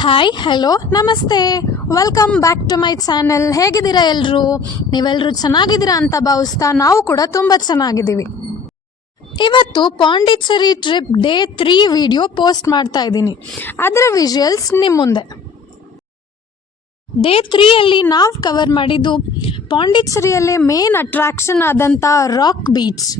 Hi hello ನಮಸ್ತೆ, welcome back to my channel. ಹೇಗಿದ್ದೀರಾ ಎಲ್ಲರೂ? ನೀವೆಲ್ಲರೂ ಚೆನ್ನಾಗಿದ್ದೀರಾ ಅಂತ ಭಾವಿಸ್ತಾ ನಾವು ಕೂಡ ತುಂಬ ಚೆನ್ನಾಗಿದ್ದೀವಿ. ಇವತ್ತು Pondicherry trip day 3 video post ಮಾಡ್ತಾ ಇದ್ದೀನಿ. ಅದರ ವಿಜುವಲ್ಸ್ ನಿಮ್ಮ ಮುಂದೆ. ಡೇ 3ಯಲ್ಲಿ ನಾವು ಕವರ್ ಮಾಡಿದ್ದು ಪಾಂಡಿಚೇರಿಯಲ್ಲೇ ಮೇನ್ ಅಟ್ರಾಕ್ಷನ್ ಆದಂಥ ರಾಕ್ ಬೀಚ್.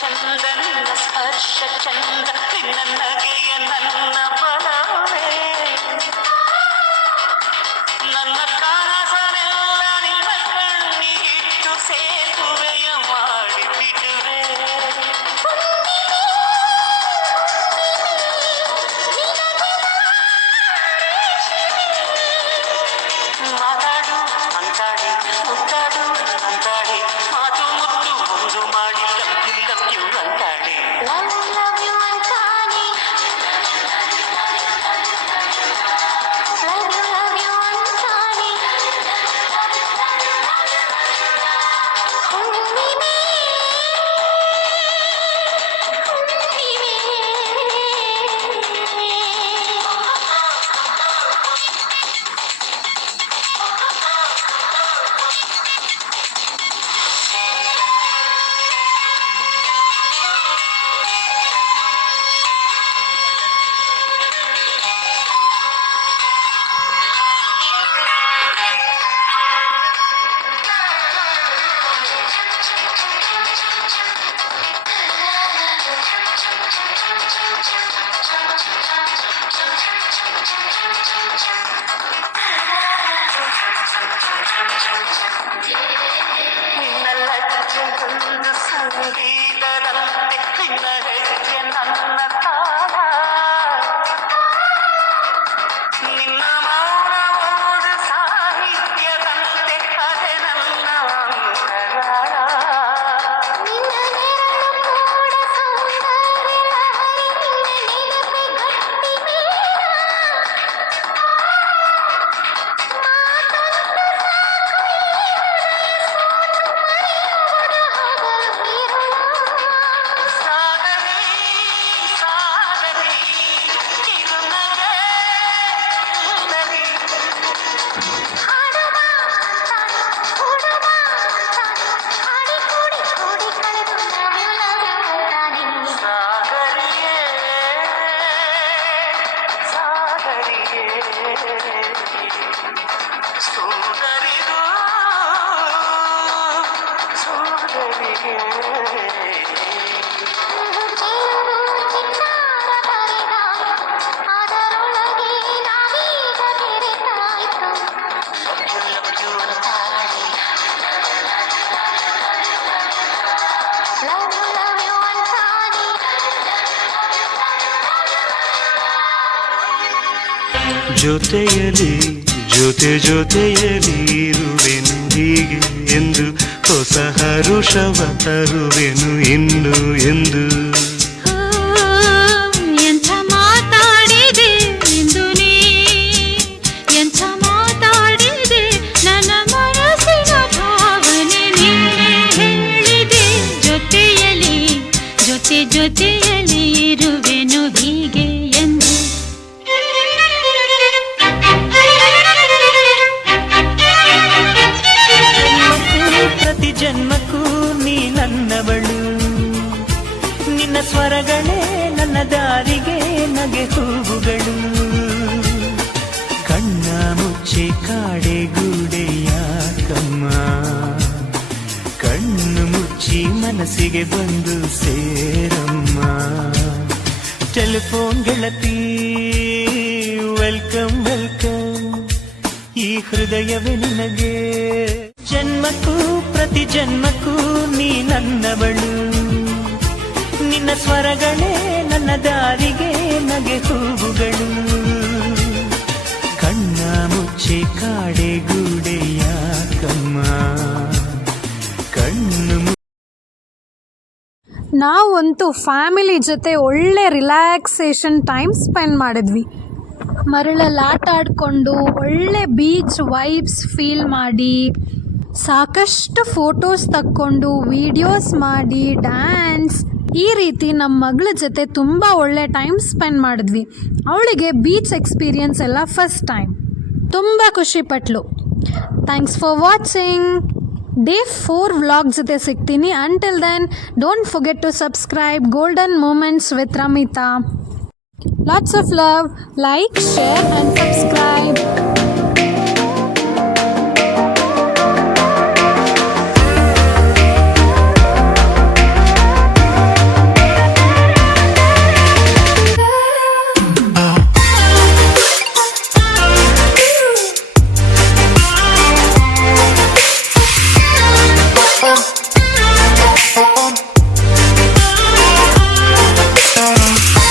ಚಂದ ನಿನ್ನ ಸ್ಪರ್ಶ ಚಂದ ನಿನ್ನ ನಗೆಯ ನನ್ನ ಬಲವೇ ನನ್ನ ಕನಸನೆಲ್ಲ ನಿನ್ನ ಕಣ್ಣಿಗಿಟ್ಟು ಸೇತುವೆಯ ಮಾಡಿಬಿಡುವೆ. ಮಾತಾಡು ಅಂತಾಡಿ ಮುದ್ದಾಡು ಅಂತಾಡಿ ಮಾತು ಮುದ್ದು ಒಂದು ಮಾಡಿ ಜೊತೆಯಲಿ ಜೊತೆಯಲಿ ಇರುವೆನು ಹೀಗೆ ಎಂದು ಹೊಸ ಹರುಷವ ತರುವೆನು ಇನ್ನು ಎಂದು. ಎಂಥ ಮಾತಾಡಿದೆ ಎಂದು ನೀ, ಎಂಥ ಮಾತಾಡಿದೆ ನನ್ನ ಮನಸ್ಸಿನ ಭಾವನೆ ನೀನೇ ಹೇಳಿದೆ. ಜೊತೆಯಲಿ ಜೊತೆಯಲಿ ಇರುವೆನು ಹೀಗೆ ಎಂದು. ಪ್ರತಿ ಜನ್ಮಕ್ಕೂ ನೀ ನನ್ನವಳು, ನಿನ್ನ ಸ್ವರಗಳೇ ನನ್ನ ದಾರಿಗೆ ನಗೆ ಹೂವುಗಳು. ಕಣ್ಣ ಮುಚ್ಚಿ ಕಾಡೆ ಗೂಡೆಯಾಕಮ್ಮ, ಕಣ್ಣು ಮುಚ್ಚಿ ಮನಸ್ಸಿಗೆ ಬಂದು ಸೇರಮ್ಮ. ಟೆಲಿಫೋನ್ ಗೆಳತಿ ವೆಲ್ಕಮ್ ವೆಲ್ಕಮ್, ಈ ಹೃದಯವೇ ನಿನಗೆ. ಜನ್ಮಕ್ಕೂ ಪ್ರತಿ ಜನ್ಮಕ್ಕೂ ನೀ ನನ್ನವಳು, ನಿನ್ನ ಸ್ವರಗಳೇ ನನ್ನ ದಾರಿಗೆ ನಗೆ ಹೂವುಗಳು. ಕಣ್ಣ ಮುಚ್ಚಿ ಕಾಡೆ ಗೂಡೆಯಾಕಮ್ಮ, ಕಣ್ಣು ನಾವಂತೂ ಫ್ಯಾಮಿಲಿ ಜೊತೆ ಒಳ್ಳೆ ರಿಲ್ಯಾಕ್ಸೇಷನ್ ಟೈಮ್ ಸ್ಪೆಂಡ್ ಮಾಡಿದ್ವಿ. ಮರಳಲ್ಲಿ ಆಟ ಆಡಿಕೊಂಡು ಒಳ್ಳೆ ಬೀಚ್ ವೈಬ್ಸ್ ಫೀಲ್ ಮಾಡಿ, ಸಾಕಷ್ಟು ಫೋಟೋಸ್ ತಕ್ಕೊಂಡು ವಿಡಿಯೋಸ್ ಮಾಡಿ, ಡ್ಯಾನ್ಸ್, ಈ ರೀತಿ ನಮ್ಮ ಮಗಳ ಜೊತೆ ತುಂಬ ಒಳ್ಳೆ ಟೈಮ್ ಸ್ಪೆಂಡ್ ಮಾಡಿದ್ವಿ. ಅವಳಿಗೆ ಬೀಚ್ ಎಕ್ಸ್ಪೀರಿಯನ್ಸ್ ಎಲ್ಲ ಫಸ್ಟ್ ಟೈಮ್, ತುಂಬ ಖುಷಿಪಟ್ಲು. Thanks for watching. Day 4 vlog ಜೊತೆ ಸಿಗ್ತೀನಿ. Until then don't forget to subscribe golden moments with Ramitha. Lots of love. Like, share and subscribe.